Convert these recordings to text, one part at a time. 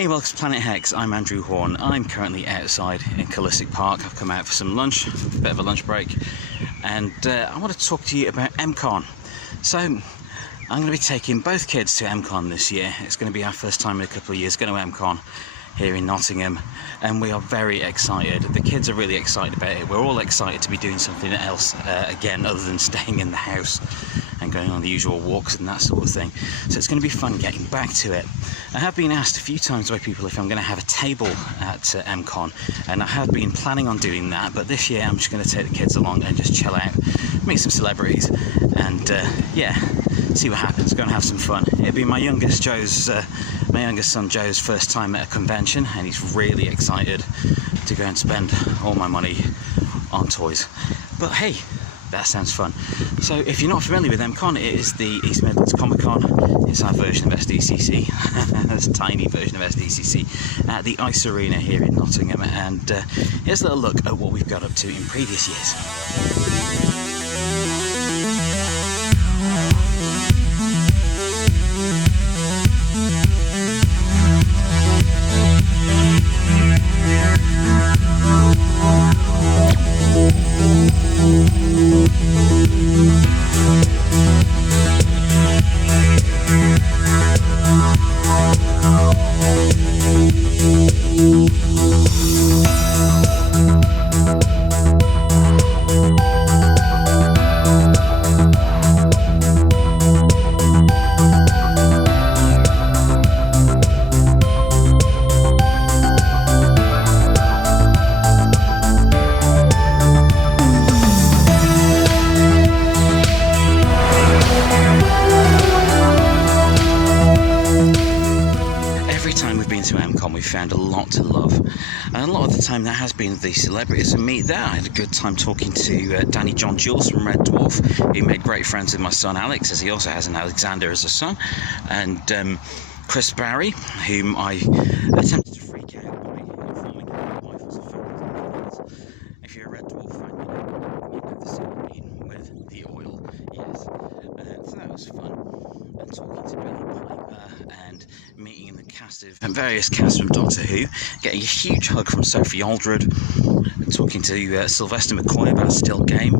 Hey, welcome to Planet Hex. I'm Andrew Hawnt. I'm currently outside in Callistic Park. I've come out for some lunch, a bit of a lunch break, and I want to talk to you about MCon. So, I'm going to be taking both kids to MCon this year. It's going to be our first time in a couple of years going to MCon here in Nottingham, and we are very excited. The kids are really excited about it. We're all excited to be doing something else again other than staying in the house and going on the usual walks and that sort of thing. So it's going to be fun getting back to it. I have been asked a few times by people if I'm going to have a table at MCon, and I have been planning on doing that, but this year I'm just going to take the kids along and just chill out, meet some celebrities, and yeah, see what happens. Go and have some fun. It'll be my youngest son Joe's first time at a convention, and he's really excited to go and spend all my money on toys. But hey, that sounds fun. So if you're not familiar with MCon, it is the East Midlands Comic Con. It's our version of SDCC. It's a tiny version of SDCC at the Ice Arena here in Nottingham, and here's a little look at what we've got up to in previous years. We found a lot to love, and a lot of the time that has been the celebrities and me there. I had a good time talking to Danny John Jules from Red Dwarf. He made great friends with my son Alex, as he also has an Alexander as a son, and Chris Barry, whom I attempted to freak out by informing him my wife was a fan. If you're a Red Dwarf fan, you know the scene with the oil. Yes, so that was fun. And talking to Billy Piper and meeting in the cast of various casts from Doctor Who, getting a huge hug from Sophie Aldred, talking to Sylvester McCoy about Still Game,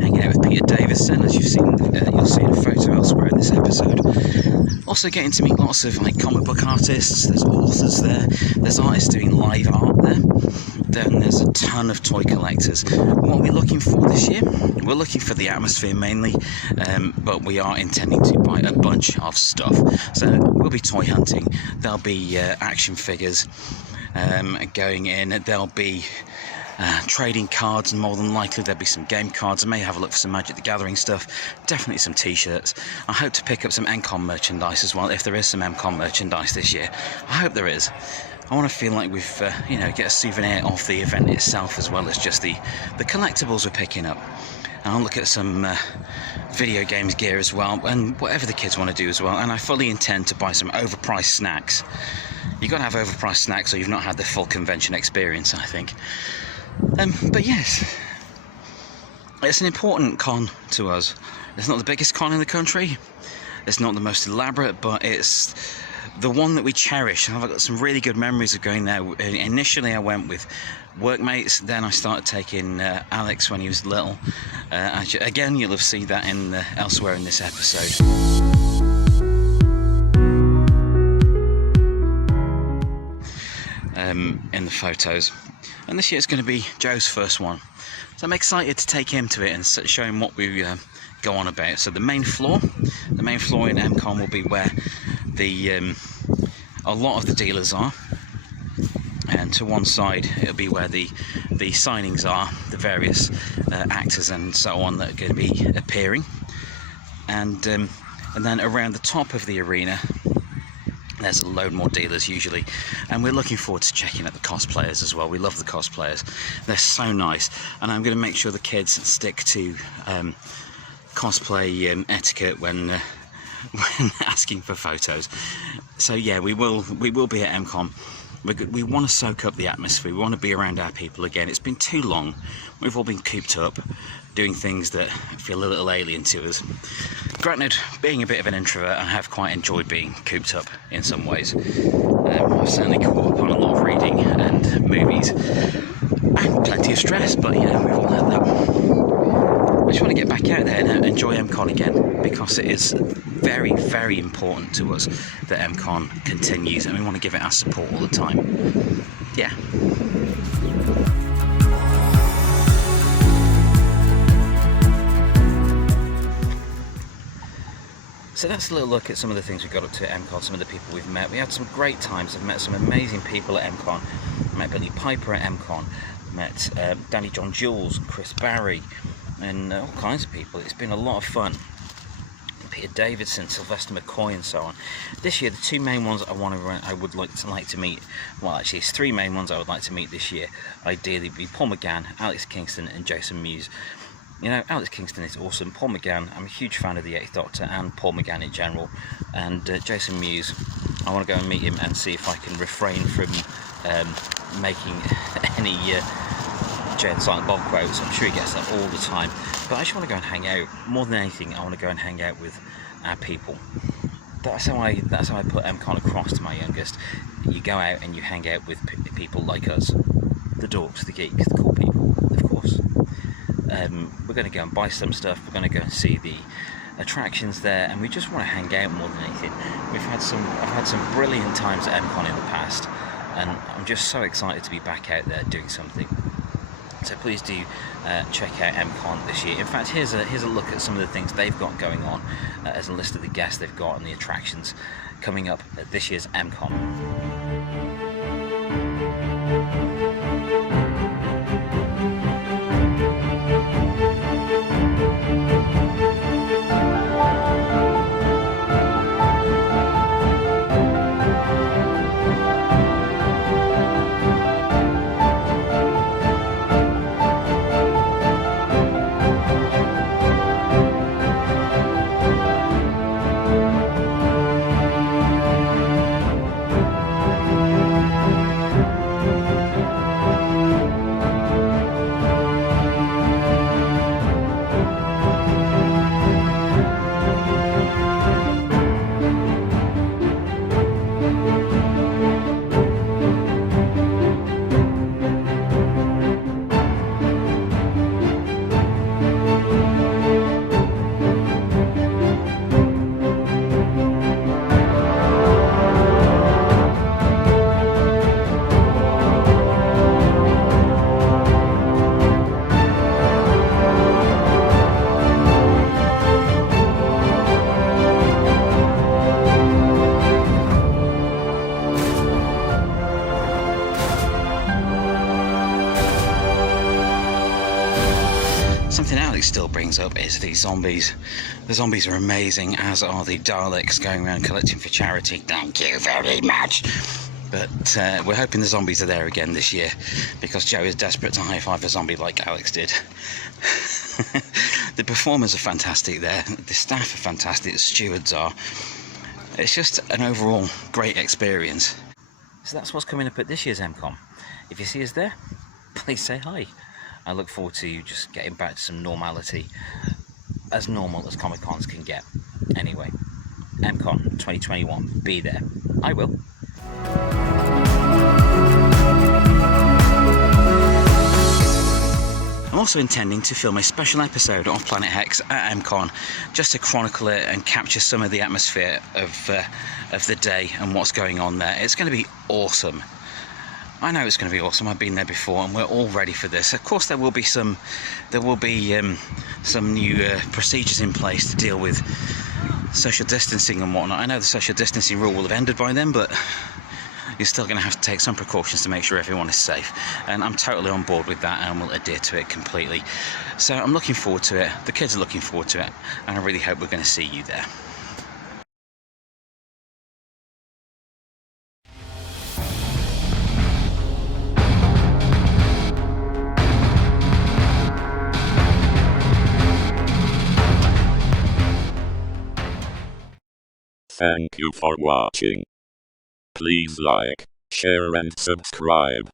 hanging out with Peter Davison, as you've seen, you'll see in a photo elsewhere in this episode. Also getting to meet lots of comic book artists. There's authors there, there's artists doing live art there. Then there's a ton of toy collectors. What are we looking for this year? We're looking for the atmosphere mainly, but we are intending to buy a bunch of stuff. So we'll be toy hunting, there'll be action figures going in, there'll be trading cards, and more than likely there'll be some game cards. I may have a look for some Magic the Gathering stuff, definitely some t-shirts. I hope to pick up some MCon merchandise as well, if there is some MCon merchandise this year. I hope there is. I want to feel like we've, get a souvenir of the event itself, as well as just the collectibles we're picking up. And I'll look at some video games gear as well, and whatever the kids want to do as well. And I fully intend to buy some overpriced snacks. You've got to have overpriced snacks, or you've not had the full convention experience, I think. But yes, it's an important con to us. It's not the biggest con in the country. It's not the most elaborate, but it's the one that we cherish. I've got some really good memories of going there. Initially I went with workmates, then I started taking Alex when he was little. Again, you'll have seen that in elsewhere in this episode. In the photos. And this year it's going to be Joe's first one. So I'm excited to take him to it and show him what we go on about. So the main floor in MCon will be where a lot of the dealers are, and to one side it'll be where the signings are, the various actors and so on that are going to be appearing, and then around the top of the arena there's a load more dealers usually, and we're looking forward to checking out the cosplayers as well. We love the cosplayers, they're so nice, and I'm going to make sure the kids stick to cosplay etiquette when asking for photos. So yeah, we will be at MCon. We want to soak up the atmosphere. We want to be around our people again. It's been too long. We've all been cooped up, doing things that feel a little alien to us. Granted, being a bit of an introvert, I have quite enjoyed being cooped up in some ways. I've certainly caught up on a lot of reading and movies, and plenty of stress, but you know, we've all had that. I just want to get back out there and enjoy MCon again, because it is very, very important to us that MCon continues, and we want to give it our support all the time. Yeah. So that's a little look at some of the things we got up to at MCon, some of the people we've met. We had some great times. I've met some amazing people at MCon. I met Billy Piper at MCon, met Danny John Jules, Chris Barry, and all kinds of people. It's been a lot of fun. Peter Davidson, Sylvester McCoy, and so on. This year, the two main ones I would like to meet. Well, actually, it's three main ones I would like to meet this year. Ideally, be Paul McGann, Alex Kingston, and Jason Mewes. You know, Alex Kingston is awesome. Paul McGann, I'm a huge fan of the Eighth Doctor and Paul McGann in general. And Jason Mewes, I want to go and meet him and see if I can refrain from making any Jay and Silent Bob quotes. I'm sure he gets them all the time. But I just want to go and hang out. More than anything, I want to go and hang out with our people. That's how I put MCon across to my youngest. You go out and you hang out with people like us. The dorks, the geeks, the cool people, of course. We're going to go and buy some stuff. We're going to go and see the attractions there, and we just want to hang out more than anything. I've had some brilliant times at MCon in the past, and I'm just so excited to be back out there doing something. So please do check out MCon this year. In fact, here's a look at some of the things they've got going on as a list of the guests they've got and the attractions coming up at this year's MCon. Something Alex still brings up is the zombies. The zombies are amazing, as are the Daleks going around collecting for charity. Thank you very much. But we're hoping the zombies are there again this year, because Joe is desperate to high-five a zombie like Alex did. The performers are fantastic there. The staff are fantastic. The stewards are. It's just an overall great experience. So that's what's coming up at this year's MCon. If you see us there, please say hi. I look forward to just getting back to some normality, as normal as Comic Cons can get. Anyway, MCon 2021, be there. I will. I'm also intending to film a special episode of Planet Hex at MCon, just to chronicle it and capture some of the atmosphere of the day and what's going on there. It's going to be awesome. I know it's going to be awesome. I've been there before, and we're all ready for this. Of course, there will be some new procedures in place to deal with social distancing and whatnot. I know the social distancing rule will have ended by then, but you're still going to have to take some precautions to make sure everyone is safe. And I'm totally on board with that, and will adhere to it completely. So I'm looking forward to it. The kids are looking forward to it, and I really hope we're going to see you there. Thank you for watching. Please like, share and subscribe.